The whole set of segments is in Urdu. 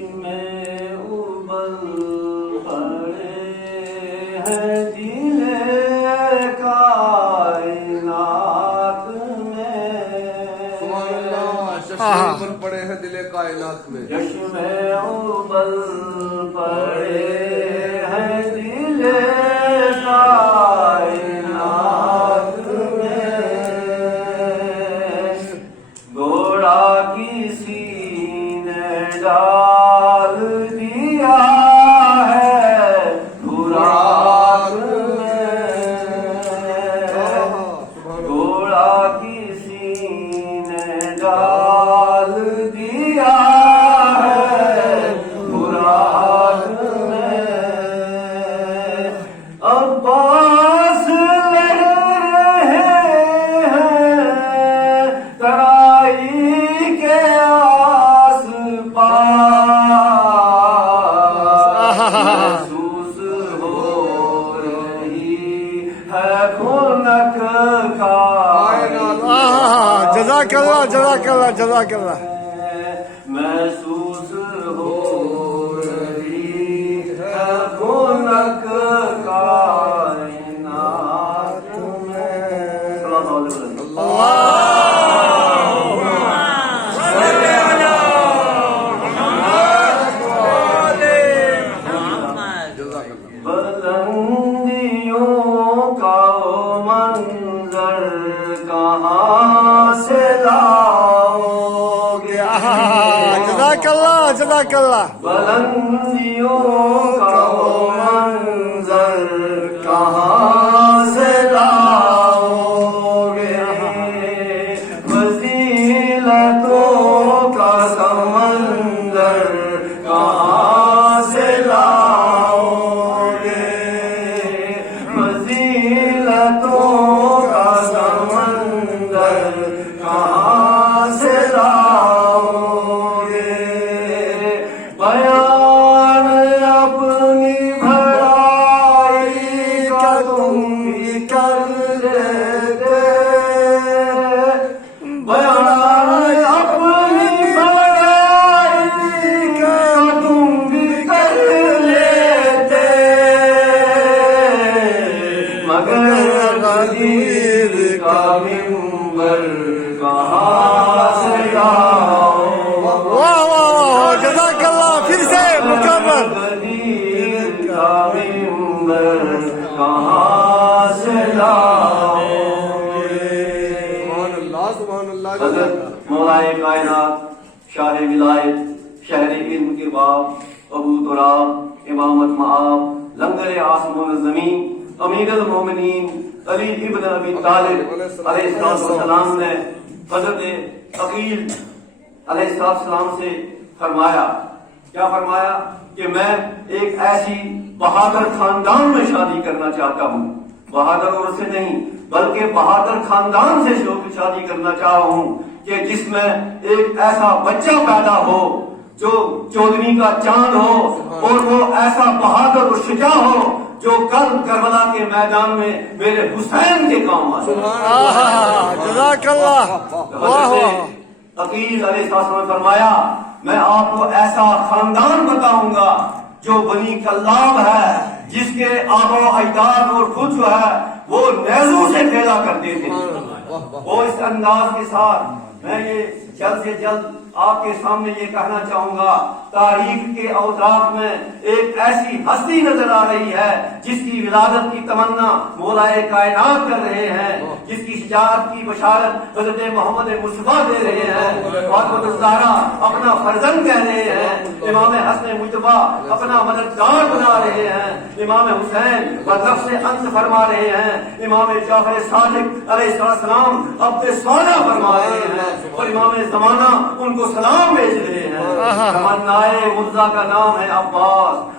چشم ابل پڑے ہیں دل کائنات میں چشم پڑے ہیں دل کائنات میں چشم ابل پڑے ہیں دل کائنات میں گھوڑا کسی نے ڈال دیا ہے خوراک میں گھوڑا کسی نے ڈال دیا ہے خوراک میں عباس لہ رہے ہیں ترائی کے آس پاس محسوس ہو رہی ہے خنک کائنات جزاک اللہ جزاک اللہ جزاک اللہ محسوس ہو رہی ہے خنک کائنات میں صلی اللہ علیہ وسلم بلندیوں کا منظر کہاں سے لاؤ گے جزاک اللہ جزاک اللہ بلندیوں کا منظر کہاں سے لاؤ گے فضیلتوں کا سمندر کہاں سے لاؤ گے فضیلتوں کا سمندر کہاں سے لاؤ گے بیان اپنی بھلائی کا تم بھی کر لیتے بیان اپنی بھلائی کا تم بھی کر لیتے مگر غدیر کا منبر کہاں سے لاؤ واہ واہ واہ جزاک اللہ پھر سے مکمل غدیر کا منبر کہاں سے لاؤ سبحان اللہ سبحان اللہ حضرت مولا کائنات شاہ ولایت شہر علم کے باب ابو تراب امامت معاب لنگر آسمان زمین امیر المومنین علی ابن ابی طالب علیہ السلام نے حضرت عقیل علیہ السلام سے فرمایا کیا فرمایا کہ میں ایک ایسی بہادر خاندان میں شادی کرنا چاہتا ہوں بہادر عورت سے نہیں بلکہ بہادر خاندان سے شادی کرنا چاہتا ہوں کہ جس میں ایک ایسا بچہ پیدا ہو جو 14ویں کا چاند ہو اور وہ ایسا بہادر اور شجاع ہو جو کل کربلا کے میدان میں میرے حسین کے کام آئے جزاک اللہ واہ واہ عقیل علیہ السلام نے فرمایا میں آپ کو ایسا خاندان بتاؤں گا جو بنی کلاب ہے جس کے آبا و اجداد اور خود جو ہے وہ نیزوں سے کھیلا کرتے تھے وہ اس انداز کے ساتھ میں یہ جلد سے جلد آپ کے سامنے یہ کہنا چاہوں گا تاریخ کے اوصاف میں ایک ایسی ہستی نظر آ رہی ہے جس کی ولادت کی تمنا مولا کائنات کر رہے ہیں جس کی شجاعت کی بشارت حضرت محمد مصطفیٰ دے رہے ہیں فاطمہ الزہرا اپنا فرزند کہہ رہے ہیں امام حسن مجتبی اپنا مددگار بنا رہے ہیں امام حسین نفس انت فرما رہے ہیں امام جعفر صادق علیہ السلام عبد صالح فرما رہے ہیں اور امام زمانہ ان کو سلام بھیج رہے ہیں تمنائے مرزا کا نام ہے عباس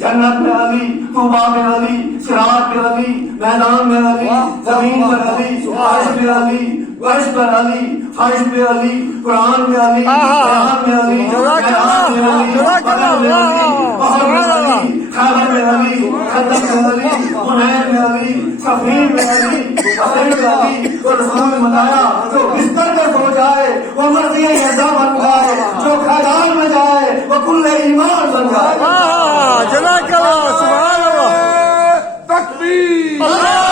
جنت میں علی، طوبا میں علی، صراط میں علی، میدان میں علی، زمین پر علی، عرش میں علی، عرش پر علی، فرش میں علی، قرآن میں علی، قرآن میں علی، میدان میں علی، بدر میں علی، احد میں علی، خیبر میں علی، خندق میں علی، حنین میں علی، صفین میں علی، حسین میں علی۔ تو رسول نے بتایا جو بستر میں سو جائے وہ مرضی یزا بن جائے، جو خیران میں جائے وہ کل ایمان بن جائے۔ جزاک اللہ، سبحان اللہ، تکبیر، نعرہ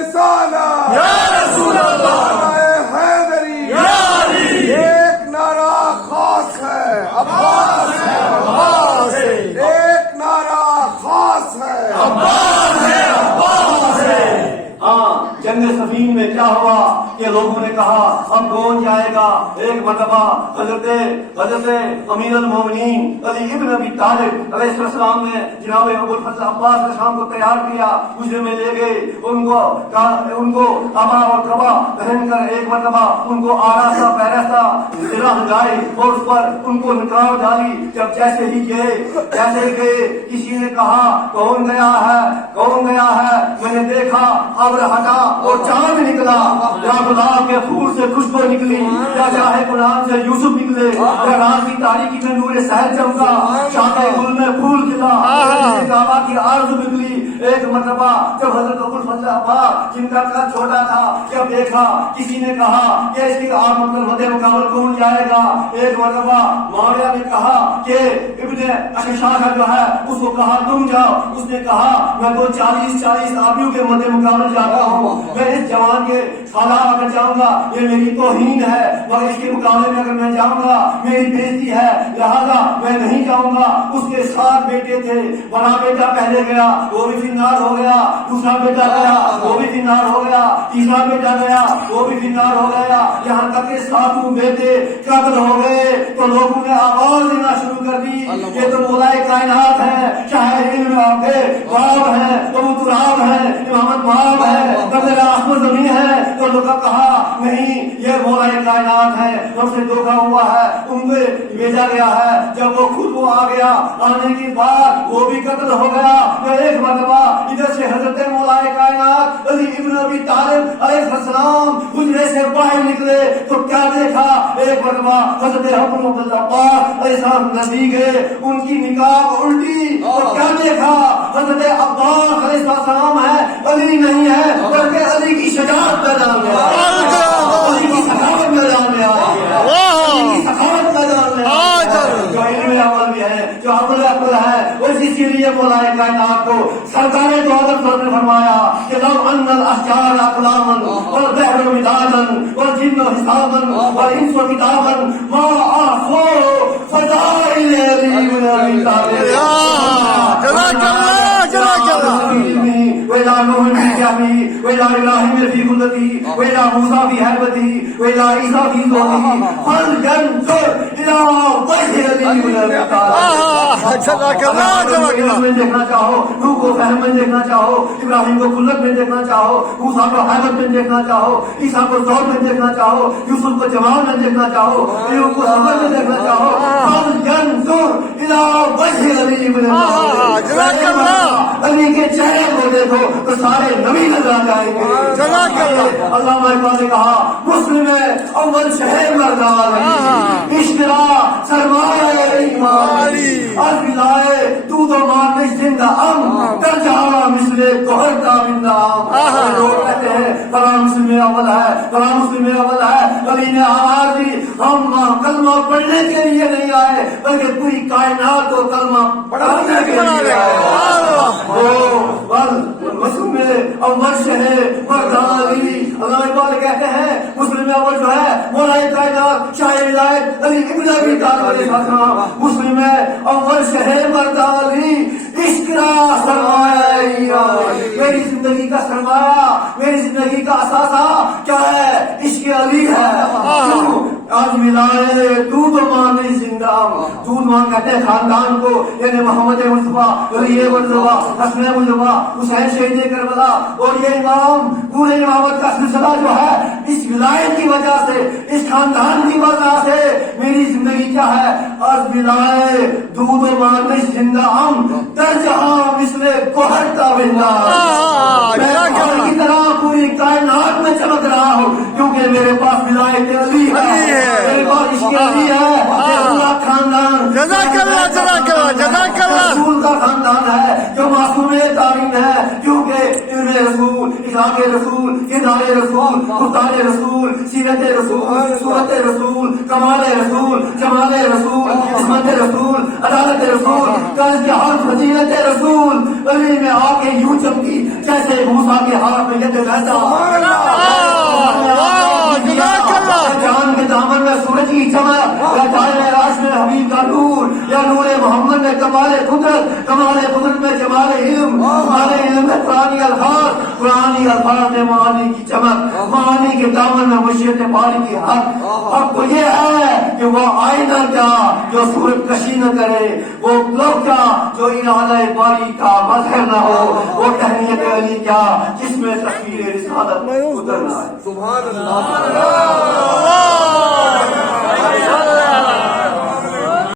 رسالت، یا رسول اللہ، نعرہ حیدری، یا علی، ایک نعرہ خاص ہے عباس ہے، عباس ہے، ایک نعرہ خاص ہے عباس ہے، عباس ہے۔ ہاں، جنگ سفین میں کیا ہوا کہ لوگوں نے کہا اب کون جائے گا؟ ایک مرتبہ حضرت امیر المومنین علی ابن ابی طالب علیہ السلام نے جناب ابو الفضل عباس علیہ السلام کو تیار کیا، مجرے میں لے گئے، ان کو ابا اور کبا پہن کر ایک مرتبہ ان کو آراستہ پیراستہ ضلع گائے اور اس پر ان کو نکال ڈالی۔ جب جیسے ہی گئے کسی نے کہا کون گیا ہے؟ میں نے دیکھا ابر ہٹا اور چاند نکلا، یا گلاب کے پھول سے خوشبو نکلی، یا چاہے قرآن سے یوسف نکلے، یا رات کی تاریکی میں نور سحر چمکا، چاہے گل میں پھول کھلا، کعبہ کی آرزو نکلی۔ ایک مرتبہ جب حضرت ابو الفضل عباس جن کا قد چھوٹا تھا جب دیکھا، کسی نے کہا کہ اس کی مدے مقابل کون جائے گا؟ ایک مرتبہ معاویہ نے کہا کہ ابن اششا کا جو ہے اس کو کہا تم جاؤ، اس نے کہا میں تو 40 آدمیوں کے مدے مقابل جاتا ہوں، میں اس جوان کے سالار اگر جاؤں گا یہ میری توہین ہے، مگر اس کے مقابلے میں اگر میں جاؤں گا میری بےزتی ہے، لہذا میں نہیں جاؤں گا۔ اس کے 7 بیٹے تھے، بڑا بیٹا پہلے گیا وہ بھی فنار ہو گیا، دوسرا بیٹا گیا وہ بھی فنار ہو گیا، تیسرا بیٹا گیا وہ بھی فنار ہو گیا، یہاں تک کہ 7 بیٹے قتل ہو گئے۔ تو لوگوں نے آواز دینا شروع کر دی یہ تو مولا کائنات ہے، چاہے علم آپ کے باب ہے تو وہ تراب ہے، امامت باب ہے، قدر آسمان زمین ہے۔ تو لوگوں نے کہا نہیں یہ مولا کائنات ہے، ہم سے دھوکا ہوا ہے، ان کو بھیجا گیا ہے۔ جب وہ خود وہ آ گیا، آنے کے بعد وہ بھی قتل ہو گیا۔ تو ایک مرتبہ ادھر سے حضرت مولا کائنات علی ابن ابی طالب علیہ السلام حجرے سے باہر نکلے تو کیا دیکھا؟ ایک مرتبہ حضرت ابو الفضل عباس علیہ السلام نزدیک گئے، ان کی نکاح الٹی تو کیا دیکھا؟ حضرت عباس علیہ السلام ہے، علی نہیں ہے، بلکہ علی کی شجاعت میدان میں علی کی سخاوت میدان میں علی کی سخاوت میدان میں جو علم عمل بھی ہے، جو عمل ہے، اسی لیے مولا کائنات کو سرکار دو عالم نے فرمایا کہ لو ان الاشجار اقلاما والبحر مدادا والجن حسابا والانس كتابا ما احصوا فضائل علی بن ابی طالب۔ جزاک اللہ، جزاک اللہ۔ وإلى نوح في جهمه وإلى إبراهيم في خلته وإلى موسى في هيبته وإلى عيسى في ذوقه فلينظر إلى وجه علی بن ابی طالب۔ جزاک اللہ، جزاک اللہ۔ میں دیکھنا چاہو، نوح کو فہم میں دیکھنا چاہو، ابراہیم کو خلت میں دیکھنا چاہو، موسیٰ کو حیبت میں دیکھنا چاہو، عیسیٰ کو ذوق میں دیکھنا چاہو، یوسف کو جمال میں دیکھنا چاہو، ایوب کو صبر میں دیکھنا چاہو، فلينظر إلى وجه علی بن ابی طالب۔ علی کے چہرے کو دیکھو تو سارے نبی نظر آ جائیں گے۔ جزاک اللہ۔ علامہ اقبال نے کہا مسلم اول شہر مردان اشترا سرمایہ ایمان عرض لائے تو مانش زندہ ام کر جہاں مسلے گوھر تابندہ لوگ کہتے ہیں فلاں مسلم اول ہے، فلاں مسلم اول ہے۔ علی نے آواز دی ہم کلمہ پڑھنے کے لیے نہیں آئے بلکہ پوری کائنات کو کلمہ پڑھانے کے لیے آئے۔ مسلم اول شہر مردان علی۔ علامہ اقبال کہتے ہیں مسلم اول جو ہے مولا کائنات شاہ ولایت علی ابن ابی طالب علیہ السلام۔ مسلم اول شہر مردان علی عشق را سرمایہ ایمان۔ میری زندگی کا سرمایہ، میری زندگی کا اثاثہ کیا ہے؟ عشق علی ہے۔ آج ملائے دودھ مانے زندہ دودھ مان کہتے ہیں خاندان کو، یعنی محمد مصطفیٰ، علی مصطفیٰ، حسن مصطفیٰ، حسین شہید کربلا، اور یہ امام پورے امامت کا سلسلہ جو ہے اس ولایت کی وجہ سے، اس خاندان کی وجہ سے میری زندگی کیا ہے؟ آج ملائے دودھ مانے زندہ در جہاں مثل گوہر تابندہ، میں گوہر کی طرح پوری کائنات میں چمک رہا ہوں، کیونکہ میرے پاس ولایت علی ہے، میرے پاس عشق علی ہے، اللہ خاندان جزاک اللہ، جزاک اللہ، جزاک اللہ۔ رسول کا خاندان ہے جو معصوم تعلیم ہے، کیونکہ علم رسول، اخلاق رسول، کردار رسول، گفتار رسول، سیرت رسول، صورت رسول، کمال رسول، جمال رسول، عصمت رسول، عدالت رسول، قلب کے ہر فضیلت رسول علی میں آ کے یوں چمکی جیسے موسیٰ کے ہاتھ میں یہ رہتا جان کے دامن میں سورج کی چمک، یا دائرۂ راش میں حبیب کا نور، یا نور محمد میں کمال قدرت میں جمال علم، جمال علم میں قرآنی الفاظ میں معانی کی چمک، معانی کے دامن میں مشیت باری کی حق۔ اب وہ یہ ہے کہ وہ آئینہ کیا جو صورت کشی نہ کرے، وہ لو کیا جو ارادہ باری کا مظہر نہ ہو، وہ تہنیت علی کیا جس میں تصویر رسالت اتر نہ آئے۔ سبحان اللہ۔